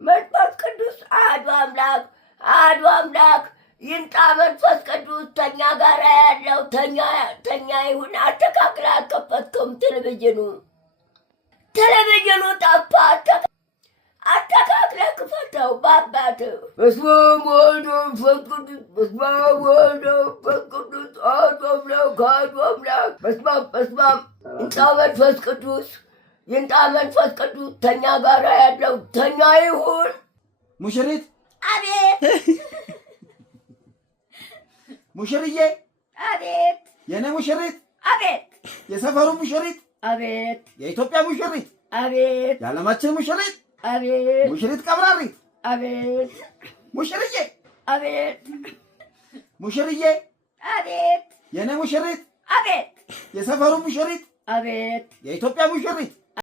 መንፈስ ቅዱስ አሐዱ አምላክ ይምጣ። መንፈስ ቅዱስ ተኛ ጋር ያለው ተኛ ይሁን። አስተካክለህ አልከፈትከውም። ቴሌቪዥኑ ጠፋ። አስተካክለህ ክፈተው በአባትህ። በስመ አብ ወወልድ ወመንፈስ ቅዱስ። በስመ አብ ወወልድ ወመንፈስ ቅዱስ አሐዱ አምላክ። በስመ አብ ይምጣ መንፈስ ቅዱስ ይምጣ። መንፈስ ቅዱስ ተኛ ጋር ያለው ተኛ ይሁን። ሙሽሪት አቤት። ሙሽርዬ አቤት። የኔ ሙሽሪት አቤት። የሰፈሩ ሙሽሪት አቤት። የኢትዮጵያ ሙሽሪት አቤት። የዓለማችን ሙሽሪት አቤት። ሙሽሪት ቀብራሪት አቤት። ሙሽርዬ አቤት። ሙሽርዬ አቤት። የኔ ሙሽሪት አቤት። የሰፈሩ ሙሽሪት አቤት። የኢትዮጵያ ሙሽሪት